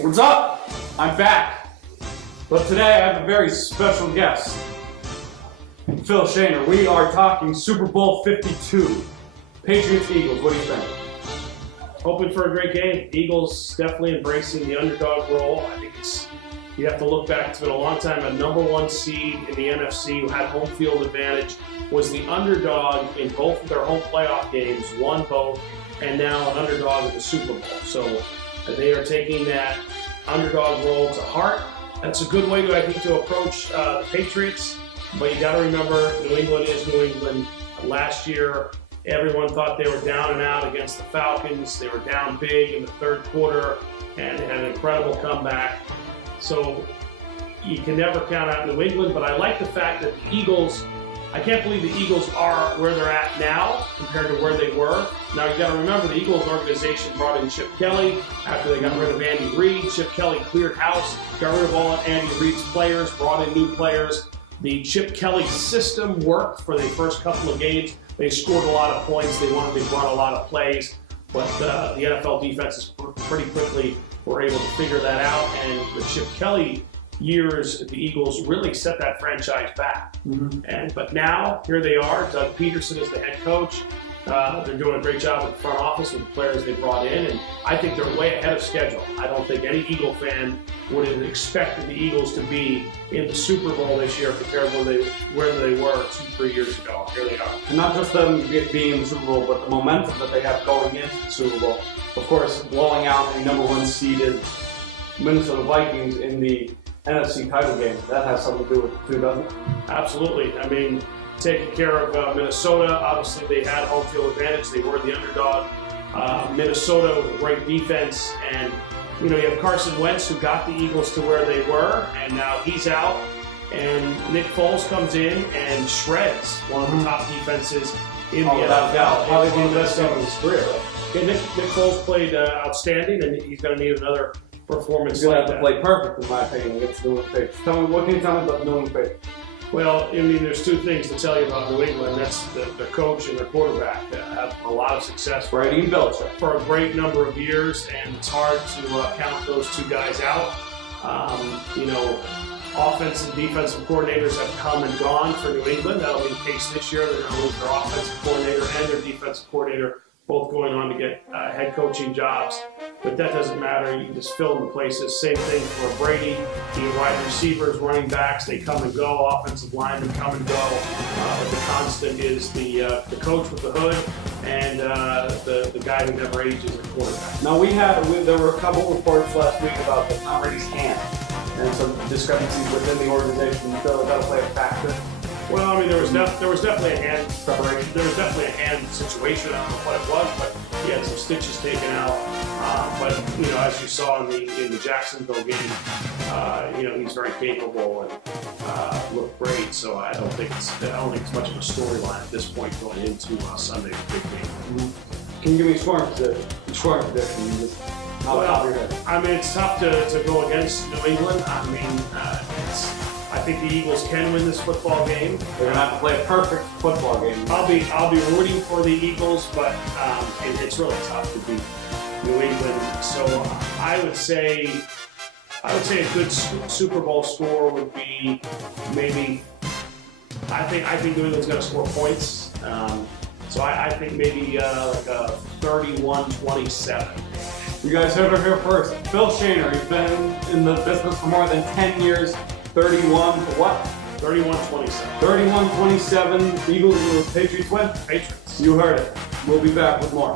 What's up? I'm back. But today I have a very special guest. Phil Shaner. We are talking Super Bowl 52. Patriots-Eagles. What do you think? Hoping for a great game. Eagles definitely embracing the underdog role. I think you have to look back. It's been a long time. A number one seed in the NFC who had home field advantage was the underdog in both of their home playoff games, won both, and now an underdog in the Super Bowl. So they are taking that underdog role to heart. That's a good way, I think, to approach the Patriots. But you got to remember, New England is New England. Last year, everyone thought they were down and out against the Falcons. They were down big in the third quarter, and they had an incredible comeback. So you can never count out New England, but I like the fact that the Eagles, I can't believe the Eagles are where they're at now compared to where they were. Now you got to remember the Eagles organization brought in Chip Kelly after they got rid of Andy Reid. Chip Kelly cleared house, got rid of all of Andy Reid's players, brought in new players. The Chip Kelly system worked for the first couple of games. They scored a lot of points. They run a lot of plays, but the NFL defenses pretty quickly were able to figure that out. And the Chip Kelly years at the Eagles really set that franchise back. But now here they are. Doug Peterson is the head coach. They're doing a great job with the front office with the players they brought in, and I think they're way ahead of schedule. I don't think any Eagle fan would have expected the Eagles to be in the Super Bowl this year compared to where they were 2-3 years ago. Here they are. And not just them being in the Super Bowl, but the momentum that they have going into the Super Bowl. Of course, blowing out the number one seeded Minnesota Vikings in the NFC title game. That has something to do with it too, doesn't it? Absolutely. I mean, taking care of Minnesota, obviously they had home field advantage. They were the underdog. Minnesota with a great defense, and you have Carson Wentz who got the Eagles to where they were, and now he's out. And Nick Foles comes in and shreds one of the top defenses in the NFL. Probably one of the best games of his career. Yeah, Nick Foles played outstanding, and he's going to need another performance. He's going to have to play perfect, in my opinion, against the New England Patriots. What can you tell me about the New England Patriots? Well, I mean, there's two things to tell you about New England. That's their coach and their quarterback. They have a lot of success. Brady and Belichick. For a great number of years, and it's hard to count those two guys out. Offensive and defensive coordinators have come and gone for New England. That'll be the case this year. They're going to lose their offensive coordinator and their defensive coordinator, both going on to get head coaching jobs. But that doesn't matter. You can just fill in the places. Same thing for Brady. The wide receivers, running backs, they come and go. Offensive linemen come and go. But the constant is the coach with the hood and the guy who never ages, the quarterback. Now there were a couple reports last week about the Tom Brady's hand and some discrepancies within the organization. You feel like that'll play a factor? Well, I mean, there was definitely a hand preparation. There was definitely a hand situation. I don't know what it was, but he had some stitches taken out. But as you saw in the Jacksonville game, he's very capable and looked great. So I don't think it's much of a storyline at this point going into Sunday's big game. Can you give me a scoring position? I mean, it's tough to go against New England. I mean, I think the Eagles can win this football game. They're gonna have to play a perfect football game. I'll be rooting for the Eagles, but it's really tough to beat New England. So I would say a good Super Bowl score would be maybe. I think New England's going to score points. So I think maybe like a 31-27. You guys heard it here first. Phil Shaner, he's been in the business for more than 10 years. 31 what? 31-27. 31-27. Eagles and the Patriots win? Patriots. You heard it. We'll be back with more.